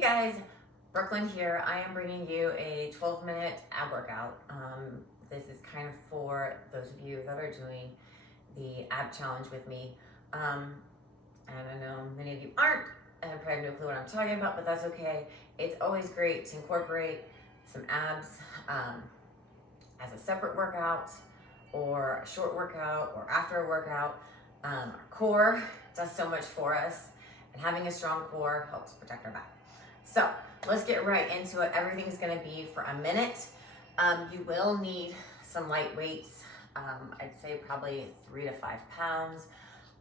Hey guys, Brooklyn here. I am bringing you a 12-minute ab workout. This is kind of for those of you that are doing the ab challenge with me. And I know many of you aren't, and probably have no clue what I'm talking about, but that's okay. It's always great to incorporate some abs as a separate workout or a short workout or after a workout. Our core does so much for us, and having a strong core helps protect our back. So let's get right into it. Everything's gonna be for a minute. You will need some light weights. I'd say probably 3 to 5 pounds.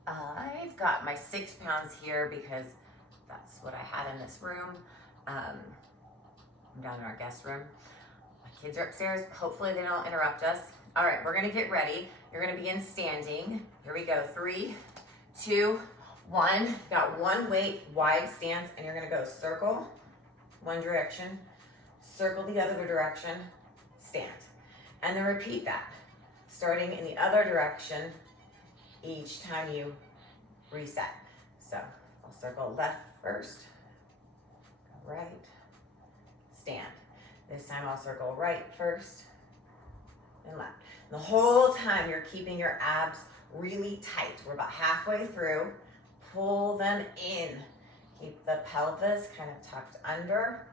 I've got my 6 pounds here because that's what I had in this room. I'm down in our guest room. My kids are upstairs. Hopefully they don't interrupt us. All right, we're gonna get ready. You're gonna begin standing. Here we go, 3, 2, 1. Got one weight, wide stance, and you're gonna go circle, one direction, circle the other direction, stand. And then repeat that, starting in the other direction each time you reset. So I'll circle left first, go right, stand. This time I'll circle right first and left. And the whole time you're keeping your abs really tight. We're about halfway through. Pull them in. Keep the pelvis kind of tucked under.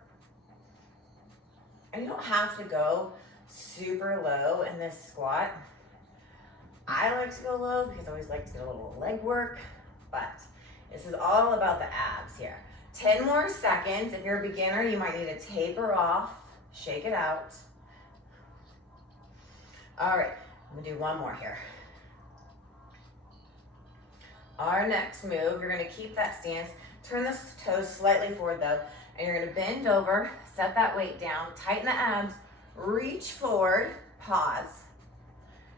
And you don't have to go super low in this squat. I like to go low because I always like to get a little leg work, but this is all about the abs here. 10 more seconds. If you're a beginner, you might need to taper off, shake it out. All right, I'm gonna do one more here. Our next move, you're gonna keep that stance, turn the toes slightly forward though, and you're gonna bend over, set that weight down, tighten the abs, reach forward, pause,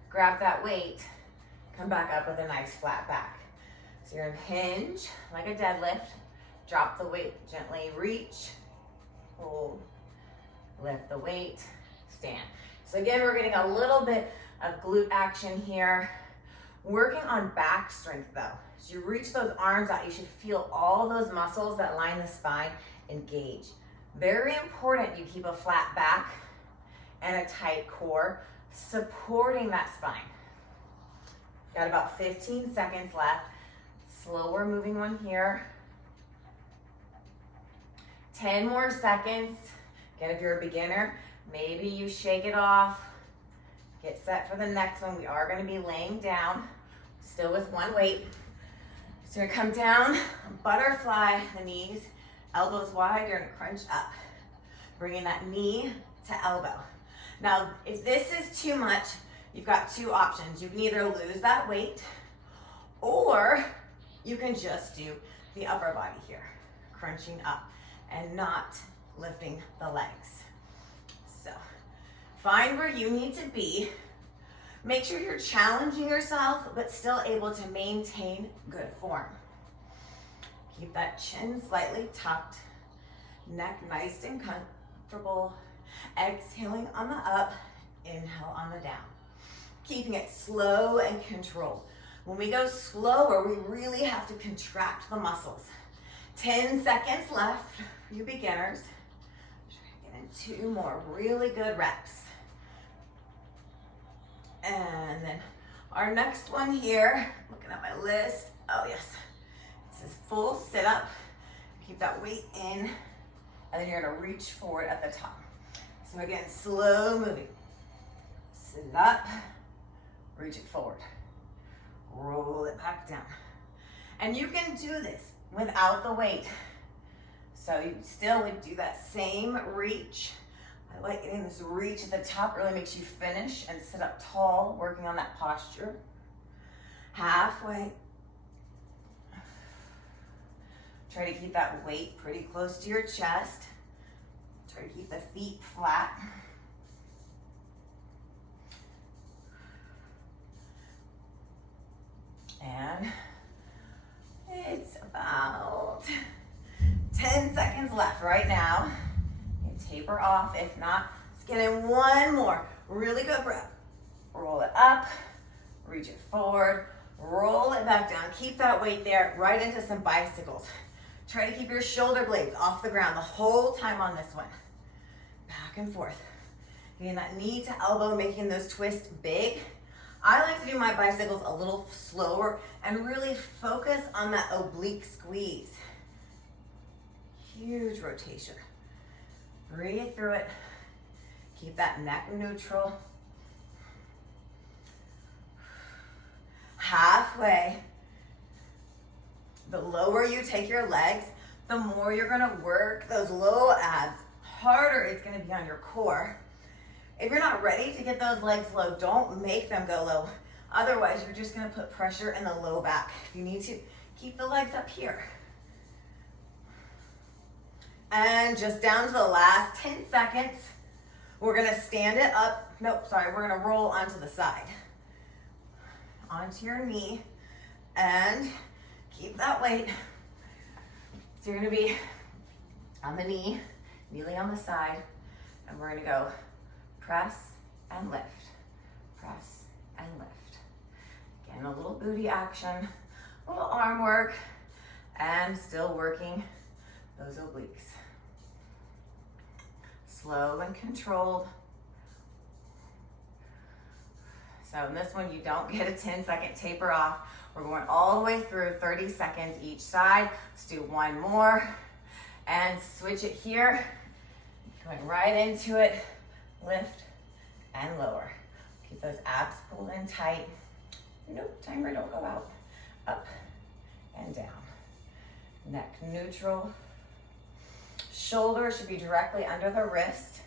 grab that weight, come back up with a nice flat back. So you're gonna hinge like a deadlift, drop the weight gently, reach, hold, lift the weight, stand. So again, we're getting a little bit of glute action here. Working on back strength though. As you reach those arms out, you should feel all those muscles that line the spine engage. Very important you keep a flat back and a tight core, supporting that spine. Got about 15 seconds left. Slower moving one here. 10 more seconds. Again, if you're a beginner, maybe you shake it off. Get set for the next one. We are gonna be laying down, still with one weight. So you're gonna come down, butterfly the knees, elbows wide, you're gonna crunch up. Bringing that knee to elbow. Now, if this is too much, you've got two options. You can either lose that weight, or you can just do the upper body here, crunching up and not lifting the legs. So, find where you need to be. Make sure you're challenging yourself, but still able to maintain good form. Keep that chin slightly tucked, neck nice and comfortable. Exhaling on the up, inhale on the down. Keeping it slow and controlled. When we go slower, we really have to contract the muscles. 10 seconds left for you beginners. Get in 2 more really good reps. And then our next one here, looking at my list. Oh yes, this is full sit up. Keep that weight in, and then you're gonna reach forward at the top. So again, slow moving. Sit it up, reach it forward. Roll it back down. And you can do this without the weight. So you still would do that same reach. I like getting this reach at the top, really makes you finish and sit up tall, working on that posture. Halfway. Try to keep that weight pretty close to your chest. Try to keep the feet flat. And it's about 10 seconds left right now. Taper off. If not, let's get in one more really good breath. Roll it up, reach it forward, roll it back down. Keep that weight there right into some bicycles. Try to keep your shoulder blades off the ground the whole time on this one. Back and forth. Getting that knee to elbow, making those twists big. I like to do my bicycles a little slower and really focus on that oblique squeeze. Huge rotation. Breathe through it. Keep that neck neutral. Halfway. The lower you take your legs, the more you're gonna work those low abs. Harder it's gonna be on your core. If you're not ready to get those legs low, don't make them go low. Otherwise, you're just gonna put pressure in the low back. If you need to, keep the legs up here. And just down to the last 10 seconds. We're gonna stand it up. Nope, sorry, we're gonna roll onto the side. Onto your knee, and keep that weight. So you're gonna be on the knee, kneeling on the side, and we're gonna go press and lift, press and lift. Again, a little booty action, a little arm work, and still working those obliques. Slow and controlled. So in this one, you don't get a 10-second taper off. We're going all the way through 30 seconds each side. Let's do one more and switch it here. Going right into it, lift and lower. Keep those abs pulled in tight. Nope, timer, don't go out. Up and down. Neck neutral. Shoulder should be directly under the wrist.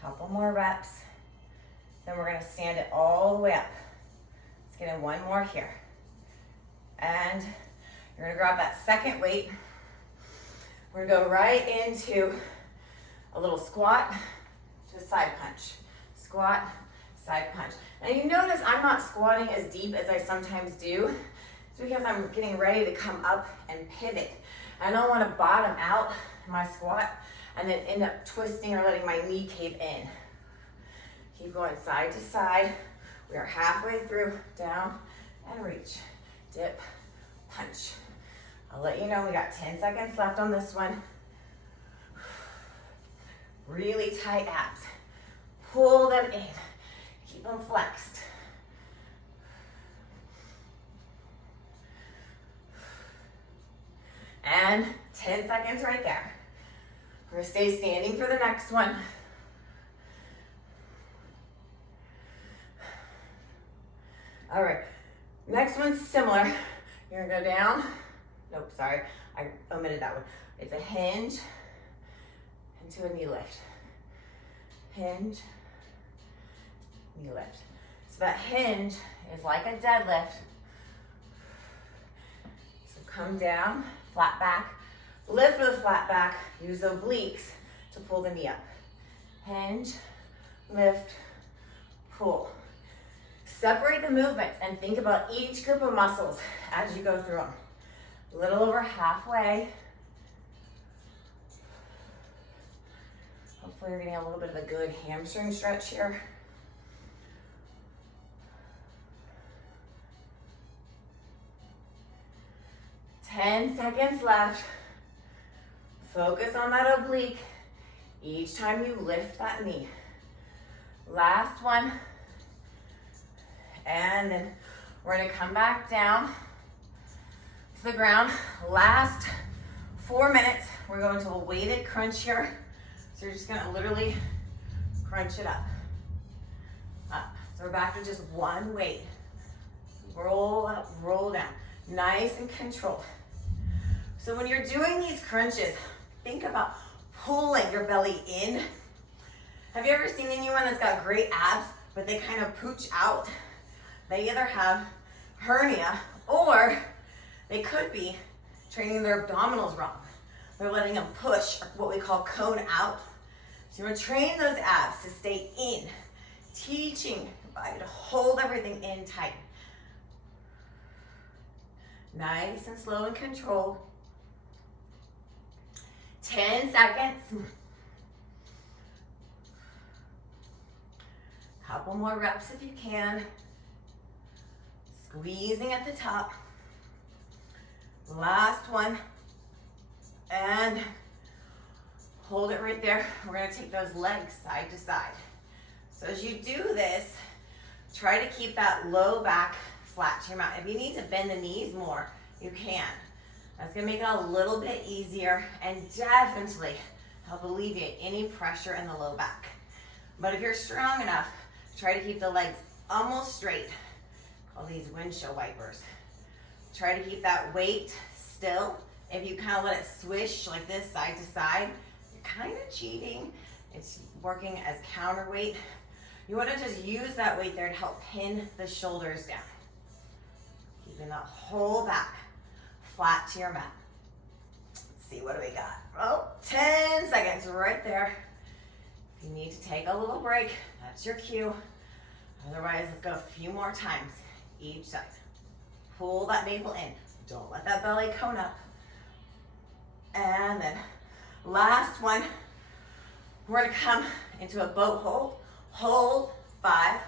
Couple more reps. Then we're gonna stand it all the way up. Let's get in one more here. And you're gonna grab that second weight. We're gonna go right into a little squat to side punch. Squat, side punch. Now you notice I'm not squatting as deep as I sometimes do. It's because I'm getting ready to come up and pivot. I don't wanna bottom out my squat and then end up twisting or letting my knee cave in. Keep going side to side. We are halfway through, down and reach. Dip, punch. I'll let you know we got 10 seconds left on this one. Really tight abs. Pull them in. Keep them flexed. And 10 seconds right there. We're gonna stay standing for the next one. All right, next one's similar. You're gonna go down. Nope, sorry, I omitted that one. It's a hinge into a knee lift. Hinge, knee lift. So that hinge is like a deadlift. So come down, flat back, lift with flat back, use obliques to pull the knee up. Hinge, lift, pull. Separate the movements and think about each group of muscles as you go through them. A little over halfway. Hopefully you're getting a little bit of a good hamstring stretch here. Ten seconds left. Focus on that oblique each time you lift that knee. Last one. And then we're gonna come back down to the ground. Last 4 minutes, we're going to a weighted crunch here. So you're just gonna literally crunch it up. Up. So we're back to just one weight. Roll up, roll down. Nice and controlled. So when you're doing these crunches, think about pulling your belly in. Have you ever seen anyone that's got great abs, but they kind of pooch out? They either have hernia or they could be training their abdominals wrong. They're letting them push, or what we call cone out. So you're gonna train those abs to stay in, teaching your body to hold everything in tight. Nice and slow and controlled. 10 seconds. Couple more reps if you can. Squeezing at the top. Last one. And hold it right there. We're gonna take those legs side to side. So as you do this, try to keep that low back flat to your mat. If you need to bend the knees more, you can. That's gonna make it a little bit easier and definitely help alleviate any pressure in the low back. But if you're strong enough, try to keep the legs almost straight. Call these windshield wipers. Try to keep that weight still. If you kind of let it swish like this side to side, you're kind of cheating. It's working as counterweight. You want to just use that weight there to help pin the shoulders down. Keeping that whole back flat to your mat. Let's see, what do we got? Oh, 10 seconds right there. If you need to take a little break, that's your cue. Otherwise, let's go a few more times each side. Pull that navel in. Don't let that belly cone up. And then last one, we're gonna come into a boat hold. Hold, 5,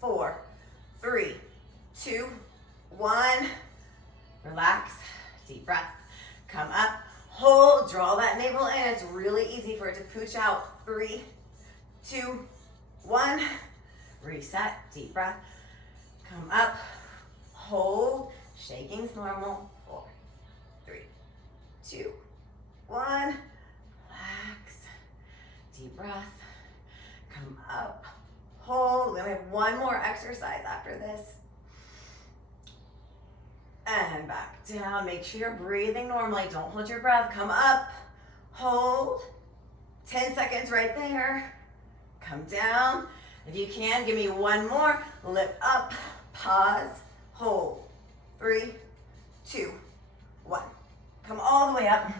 4, 3, 2, 1. Relax, deep breath. Come up, hold, draw that navel in. It's really easy for it to pooch out. 3, 2, 1. Reset, deep breath. Come up, hold, shaking's normal. 4, 3, 2, 1. Relax, deep breath. Come up, hold. We're gonna have one more exercise after this. And back down. Make sure you're breathing normally. Don't hold your breath. Come up, hold. 10 seconds right there. Come down. If you can, give me one more. Lift up, pause, hold. 3, 2, 1. Come all the way up.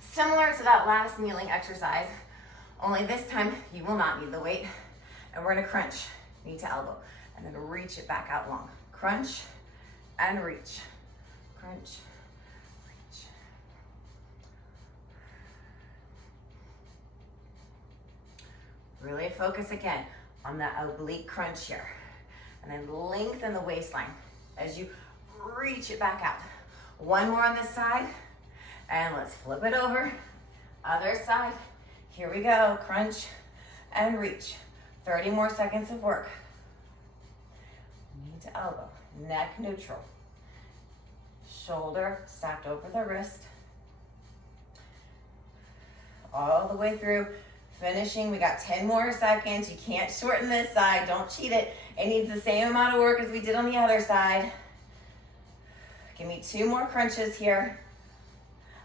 Similar to that last kneeling exercise, only this time you will not need the weight. And we're gonna crunch, knee to elbow, and then reach it back out long. Crunch and reach. Crunch, reach. Really focus again on that oblique crunch here. And then lengthen the waistline as you reach it back out. One more on this side. And let's flip it over. Other side. Here we go. Crunch and reach. 30 more seconds of work. Knee to elbow. Neck neutral. Shoulder stacked over the wrist. All the way through. Finishing. We got 10 more seconds. You can't shorten this side. Don't cheat it. It needs the same amount of work as we did on the other side. Give me 2 more crunches here.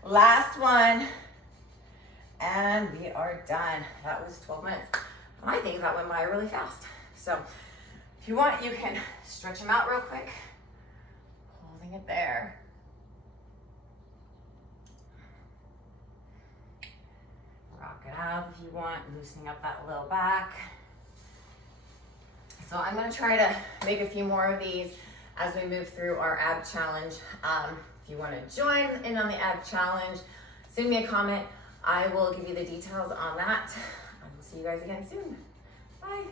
Last one. And we are done. That was 12 minutes. I think that went by really fast. So if you want, you can stretch them out real quick. Holding it there. Rock it out if you want, loosening up that low back. So I'm gonna try to make a few more of these as we move through our ab challenge. If you wanna join in on the ab challenge, send me a comment. I will give you the details on that. I will see you guys again soon. Bye.